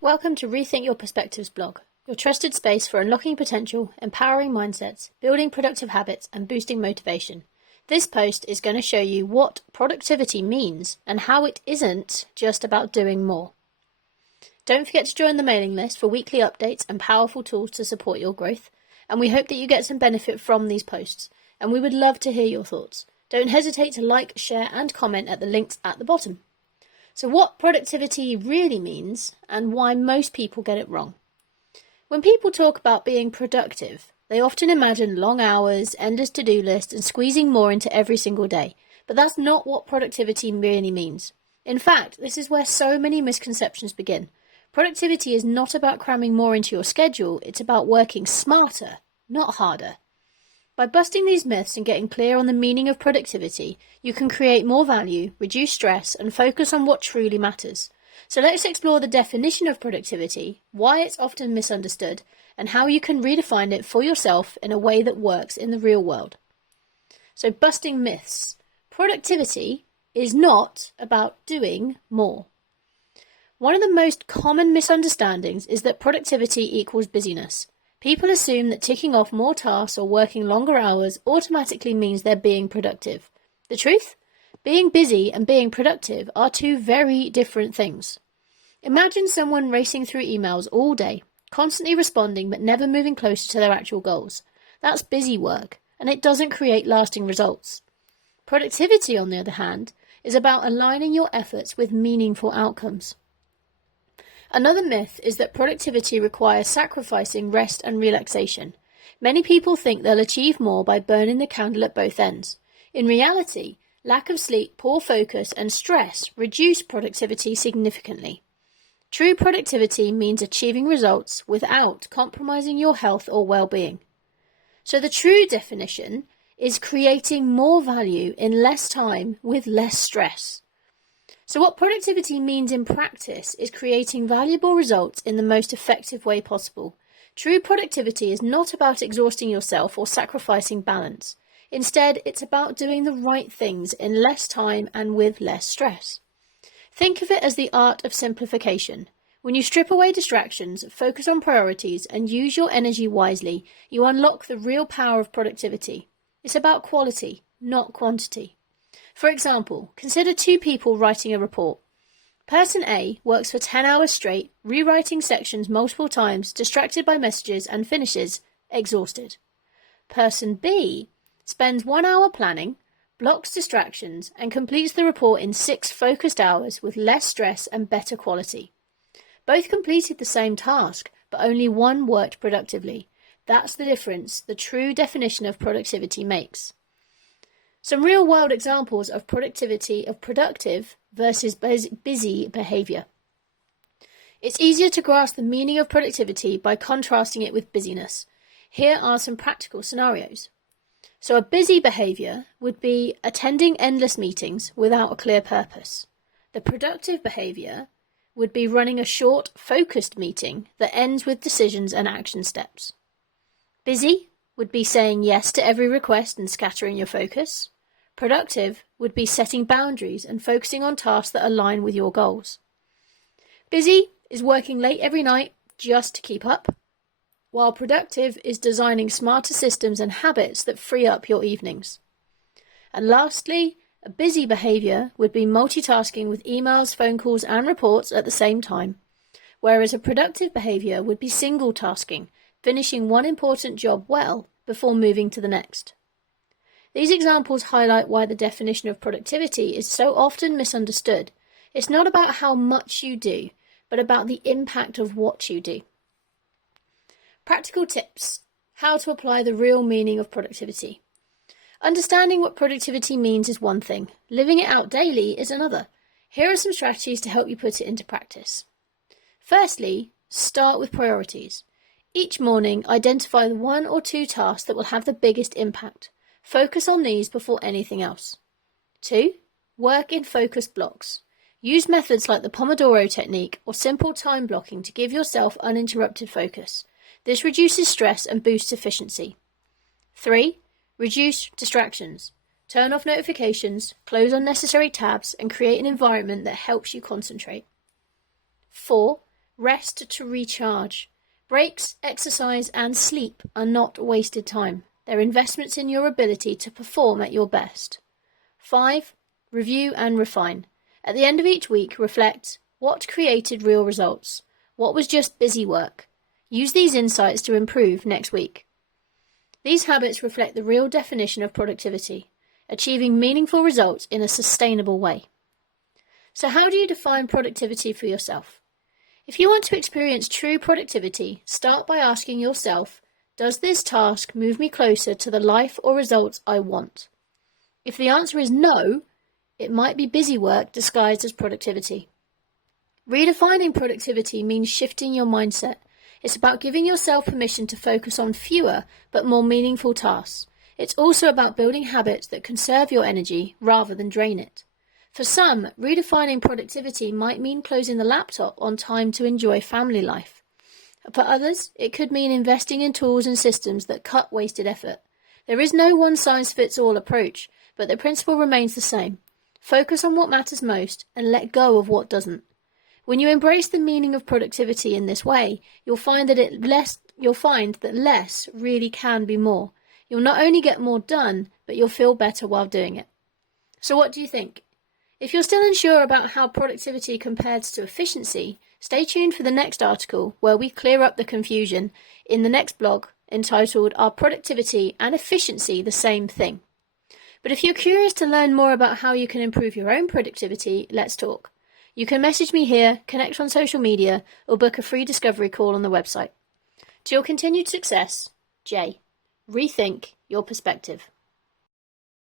Welcome to Rethink Your Perspectives blog, your trusted space for unlocking potential, empowering mindsets, building productive habits, and boosting motivation. This post is going to show you what productivity means and how it isn't just about doing more. Don't forget to join the mailing list for weekly updates and powerful tools to support your growth, and we hope that you get some benefit from these posts, and we would love to hear your thoughts. Don't hesitate to like, share, and comment at the links at the bottom. So what productivity really means and why most people get it wrong. When people talk about being productive, they often imagine long hours, endless to-do lists, and squeezing more into every single day. But that's not what productivity really means. In fact, this is where so many misconceptions begin. Productivity is not about cramming more into your schedule, it's about working smarter, not harder. By busting these myths and getting clear on the meaning of productivity, you can create more value, reduce stress, and focus on what truly matters. So let's explore the definition of productivity, why it's often misunderstood, and how you can redefine it for yourself in a way that works in the real world. So busting myths. Productivity is not about doing more. One of the most common misunderstandings is that productivity equals busyness. People assume that ticking off more tasks or working longer hours automatically means they're being productive. The truth? Being busy and being productive are two very different things. Imagine someone racing through emails all day, constantly responding but never moving closer to their actual goals. That's busy work, and it doesn't create lasting results. Productivity, on the other hand, is about aligning your efforts with meaningful outcomes. Another myth is that productivity requires sacrificing rest and relaxation. Many people think they'll achieve more by burning the candle at both ends. In reality, lack of sleep, poor focus, and stress reduce productivity significantly. True productivity means achieving results without compromising your health or well-being. So the true definition is creating more value in less time with less stress. So what productivity means in practice is creating valuable results in the most effective way possible. True productivity is not about exhausting yourself or sacrificing balance. Instead, it's about doing the right things in less time and with less stress. Think of it as the art of simplification. When you strip away distractions, focus on priorities, and use your energy wisely, you unlock the real power of productivity. It's about quality, not quantity. For example, consider two people writing a report. Person A works for 10 hours straight, rewriting sections multiple times, distracted by messages, and finishes exhausted. Person B spends 1 hour planning, blocks distractions, and completes the report in 6 focused hours with less stress and better quality. Both completed the same task, but only one worked productively. That's the difference the true definition of productivity makes. Some real-world examples of productivity of productive versus busy behaviour. It's easier to grasp the meaning of productivity by contrasting it with busyness. Here are some practical scenarios. So a busy behaviour would be attending endless meetings without a clear purpose. The productive behaviour would be running a short, focused meeting that ends with decisions and action steps. Busy would be saying yes to every request and scattering your focus. Productive would be setting boundaries and focusing on tasks that align with your goals. Busy is working late every night just to keep up, while productive is designing smarter systems and habits that free up your evenings. And lastly, a busy behaviour would be multitasking with emails, phone calls, and reports at the same time, whereas a productive behaviour would be single tasking, finishing one important job well before moving to the next. These examples highlight why the definition of productivity is so often misunderstood. It's not about how much you do, but about the impact of what you do. Practical tips: how to apply the real meaning of productivity. Understanding what productivity means is one thing. Living it out daily is another. Here are some strategies to help you put it into practice. Firstly, start with priorities. Each morning, identify the 1 or 2 tasks that will have the biggest impact. Focus on these before anything else. 2. Work in focused blocks. Use methods like the Pomodoro technique or simple time blocking to give yourself uninterrupted focus. This reduces stress and boosts efficiency. 3. Reduce distractions. Turn off notifications, close unnecessary tabs, and create an environment that helps you concentrate. 4. Rest to recharge. Breaks, exercise, and sleep are not wasted time. They're investments in your ability to perform at your best. 5. Review and refine. At the end of each week, reflect what created real results. What was just busy work? Use these insights to improve next week. These habits reflect the real definition of productivity, achieving meaningful results in a sustainable way. So how do you define productivity for yourself? If you want to experience true productivity, start by asking yourself, does this task move me closer to the life or results I want? If the answer is no, it might be busy work disguised as productivity. Redefining productivity means shifting your mindset. It's about giving yourself permission to focus on fewer but more meaningful tasks. It's also about building habits that conserve your energy rather than drain it. For some, redefining productivity might mean closing the laptop on time to enjoy family life. For others, it could mean investing in tools and systems that cut wasted effort. There is no one-size-fits-all approach, but the principle remains the same. Focus on what matters most and let go of what doesn't. When you embrace the meaning of productivity in this way, you'll find that less really can be more. You'll not only get more done, but you'll feel better while doing it. So what do you think? If you're still unsure about how productivity compares to efficiency, stay tuned for the next article where we clear up the confusion in the next blog entitled Are Productivity and Efficiency the Same Thing? But if you're curious to learn more about how you can improve your own productivity, let's talk. You can message me here, connect on social media, or book a free discovery call on the website. To your continued success, Jaiye. Rethink your perspective.